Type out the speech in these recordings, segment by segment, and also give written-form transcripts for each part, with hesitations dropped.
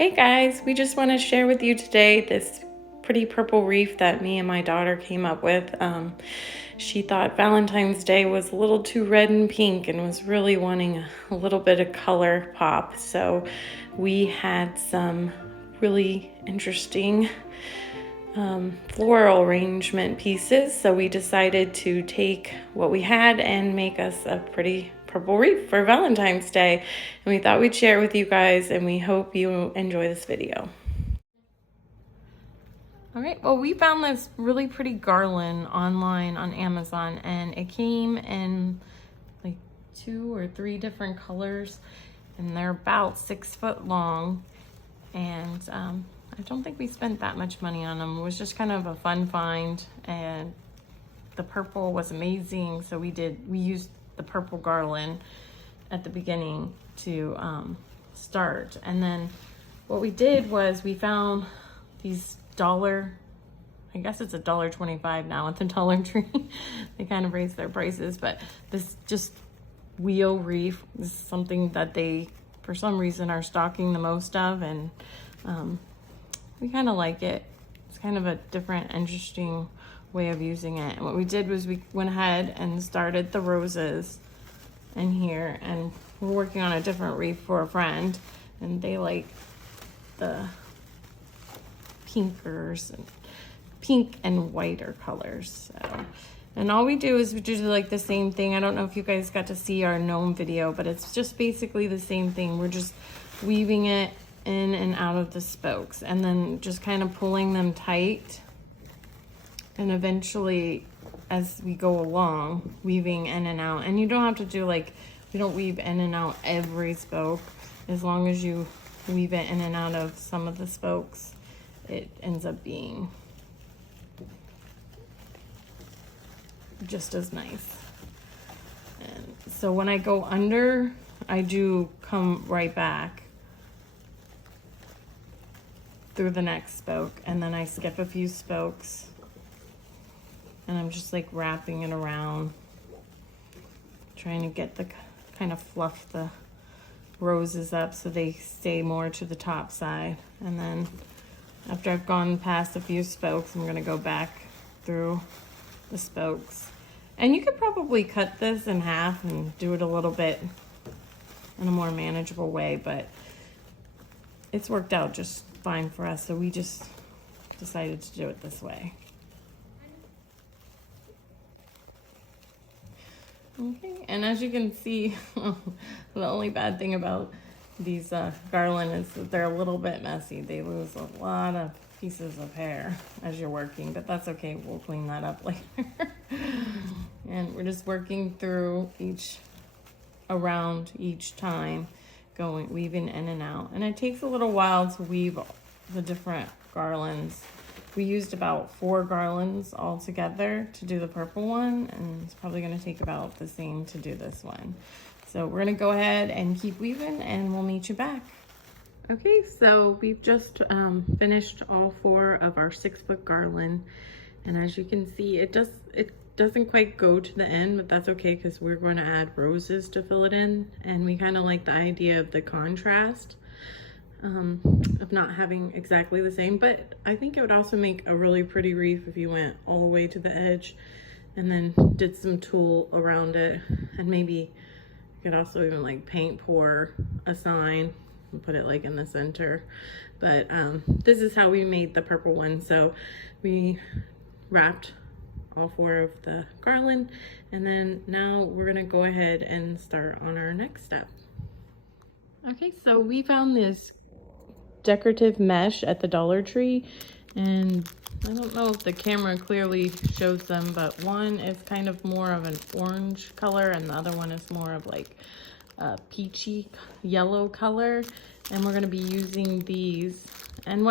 Hey guys, we just want to share with you today this pretty purple wreath that me and my daughter came up with. She thought Valentine's Day was a little too red and pink and was really wanting a little bit of color pop. So we had some really interesting floral arrangement pieces. So we decided to take what we had and make us a pretty purple wreath for Valentine's Day. And we thought we'd share it with you guys, and we hope you enjoy this video. All right, well, we found this really pretty garland online on Amazon, and it came in like 2 or 3 different colors, and they're about 6 foot long. And I don't think we spent that much money on them. It was just kind of a fun find, and the purple was amazing. So we used the purple garland at the beginning to start. And then what we did was we found these I guess it's $1.25 now at the Dollar Tree. They kind of raised their prices, but this just wheel wreath is something that they, for some reason, are stocking the most of, and we kind of like it. It's kind of a different, interesting way of using it. And what we did was we went ahead and started the roses in here, and we're working on a different wreath for a friend, and they like the pink and whiter colors. So, and all we do is we do like the same thing. I don't know if you guys got to see our gnome video, but it's just basically the same thing. We're just weaving it in and out of the spokes, and then just kind of pulling them tight, and eventually as we go along weaving in and out. And you don't have to do like, we don't weave in and out every spoke. As long as you weave it in and out of some of the spokes, it ends up being just as nice. And so when I go under, I do come right back through the next spoke, and then I skip a few spokes, and I'm just like wrapping it around, trying to get the kind of fluff the roses up so they stay more to the top side. And then after I've gone past a few spokes, I'm gonna go back through the spokes. And you could probably cut this in half and do it a little bit in a more manageable way, but it's worked out just fine for us, so we just decided to do it this way. Okay, and as you can see, the only bad thing about these garland is that they're a little bit messy. They lose a lot of pieces of hair as you're working, but that's okay. We'll clean that up later. And we're just working through around each time, weaving in and out. And it takes a little while to weave the different garlands. We used about 4 garlands all together to do the purple one, and it's probably going to take about the same to do this one. So we're going to go ahead and keep weaving, and we'll meet you back. Okay, so we've just finished all 4 of our 6-foot garland, and as you can see, it doesn't quite go to the end, but that's okay because we're going to add roses to fill it in, and we kind of like the idea of the contrast of not having exactly the same. But I think it would also make a really pretty wreath if you went all the way to the edge and then did some tulle around it, and maybe you could also even like paint pour a sign and put it like in the center. But this is how we made the purple one. So we wrapped all 4 of the garland, and then now we're gonna go ahead and start on our next step. Okay, so we found this decorative mesh at the Dollar Tree, and I don't know if the camera clearly shows them, but one is kind of more of an orange color and the other one is more of like a peachy yellow color, and we're going to be using these. And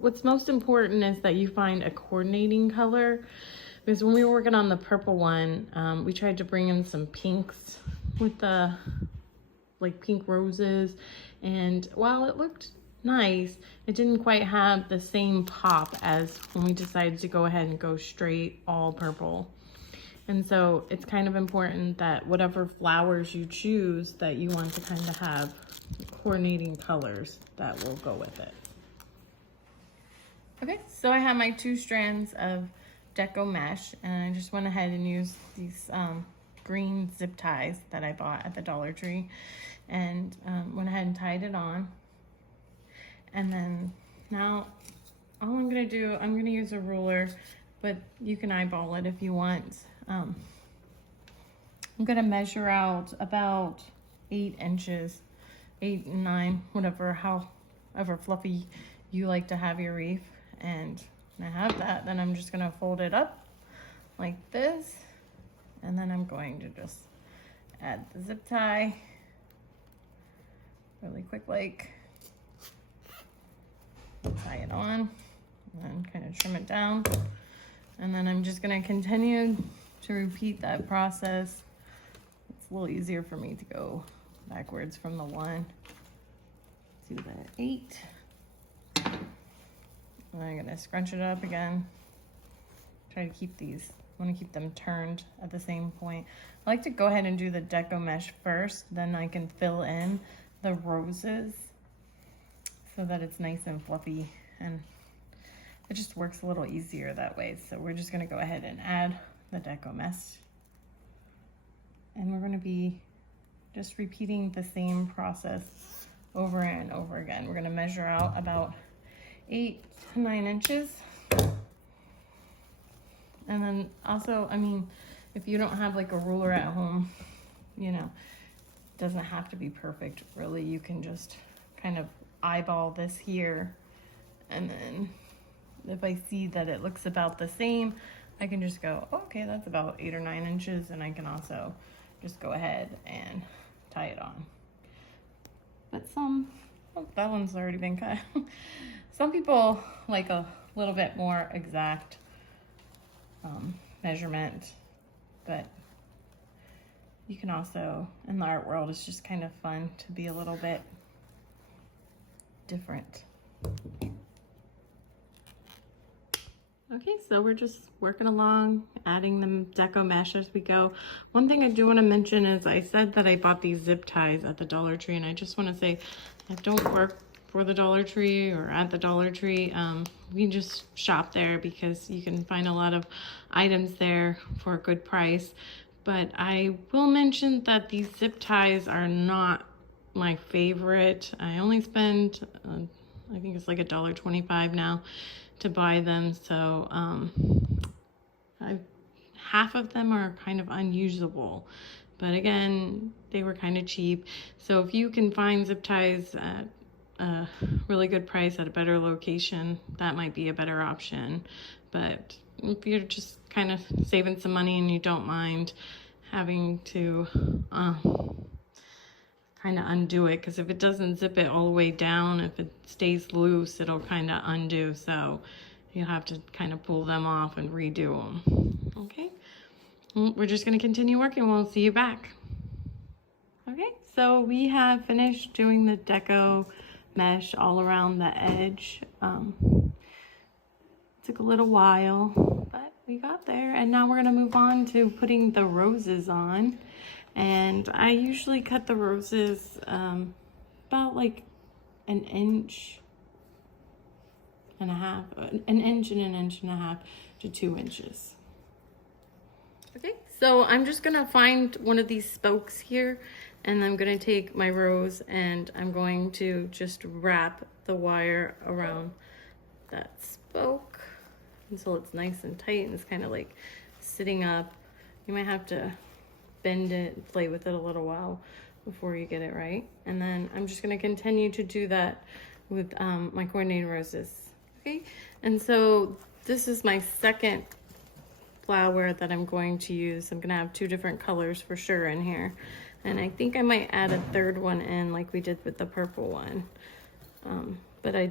what's most important is that you find a coordinating color, because when we were working on the purple one, we tried to bring in some pinks with the like pink roses, and while it looked nice, it didn't quite have the same pop as when we decided to go ahead and go straight all purple. And so it's kind of important that whatever flowers you choose, that you want to kind of have coordinating colors that will go with it. Okay, so I have my 2 strands of deco mesh, and I just went ahead and used these green zip ties that I bought at the Dollar Tree, and went ahead and tied it on. And then now all I'm gonna do, I'm gonna use a ruler, but you can eyeball it if you want. I'm gonna measure out about 8 inches, 8 and 9, whatever, however fluffy you like to have your wreath. And when I have that, then I'm just gonna fold it up like this, and then I'm going to just add the zip tie really quick, like tie it on, and then kind of trim it down. And then I'm just gonna continue to repeat that process. It's a little easier for me to go backwards from the 1 to the 8. And I'm gonna scrunch it up again. Try to keep these, I wanna keep them turned at the same point. I like to go ahead and do the deco mesh first, then I can fill in the roses so that it's nice and fluffy, and it just works a little easier that way. So we're just gonna go ahead and add the deco mesh. And we're gonna be just repeating the same process over and over again. We're gonna measure out about 8 to 9 inches. And then also, I mean, if you don't have like a ruler at home, you know, it doesn't have to be perfect, really. You can just kind of eyeball this here, and then if I see that it looks about the same, I can just go, oh, okay, that's about 8 or 9 inches, and I can also just go ahead and tie it on. But some, oh, that one's already been cut. Some people like a little bit more exact measurement, but you can also, in the art world, it's just kind of fun to be a little bit different. Okay, so we're just working along, adding the deco mesh as we go. One thing I do want to mention is I said that I bought these zip ties at the Dollar Tree, and I just want to say I don't work for the Dollar Tree or at the Dollar Tree. We just shop there because you can find a lot of items there for a good price. But I will mention that these zip ties are not my favorite. I only spend, I think it's like $1.25 now to buy them. So half of them are kind of unusable. But again, they were kind of cheap. So if you can find zip ties at a really good price at a better location, that might be a better option. But if you're just kind of saving some money and you don't mind having to kind of undo it, because if it doesn't zip it all the way down, if it stays loose, it'll kind of undo. So you'll have to kind of pull them off and redo them. Okay, we're just going to continue working. We'll see you back. Okay, so we have finished doing the deco mesh all around the edge. Took a little while, but we got there, and now we're going to move on to putting the roses on. And I usually cut the roses about like an inch and a half, an inch and a half to 2 inches. Okay, so I'm just gonna find one of these spokes here, and I'm gonna take my rose and I'm going to just wrap the wire around that spoke until it's nice and tight and it's kind of like sitting up. You might have to bend it and play with it a little while before you get it right. And then I'm just gonna continue to do that with my coordinating roses. Okay, and so this is my second flower that I'm going to use. I'm gonna have 2 different colors for sure in here, and I think I might add a third one in like we did with the purple one, but I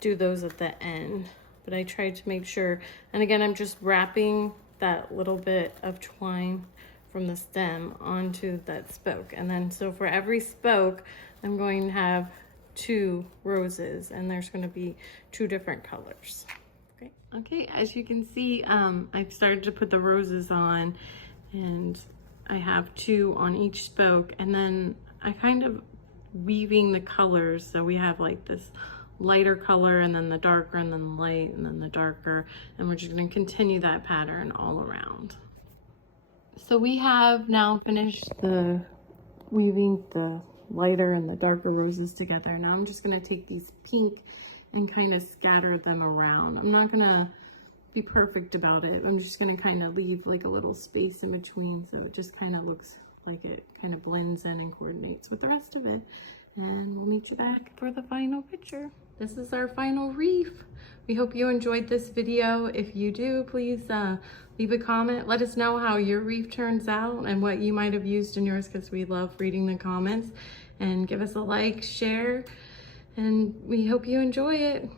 do those at the end. But I tried to make sure, and again, I'm just wrapping that little bit of twine from the stem onto that spoke. And then so for every spoke, I'm going to have 2 roses, and there's going to be 2 different colors. Okay, as you can see, I've started to put the roses on, and I have 2 on each spoke, and then I kind of weaving the colors. So we have like this lighter color and then the darker and then the light and then the darker, and we're just going to continue that pattern all around. So we have now finished the weaving the lighter and the darker roses together. Now I'm just going to take these pink and kind of scatter them around. I'm not going to be perfect about it. I'm just going to kind of leave like a little space in between so it just kind of looks like it kind of blends in and coordinates with the rest of it. And we'll meet you back for the final picture. This is our final wreath. We hope you enjoyed this video. If you do, please leave a comment. Let us know how your wreath turns out and what you might have used in yours, because we love reading the comments. And give us a like, share, and we hope you enjoy it.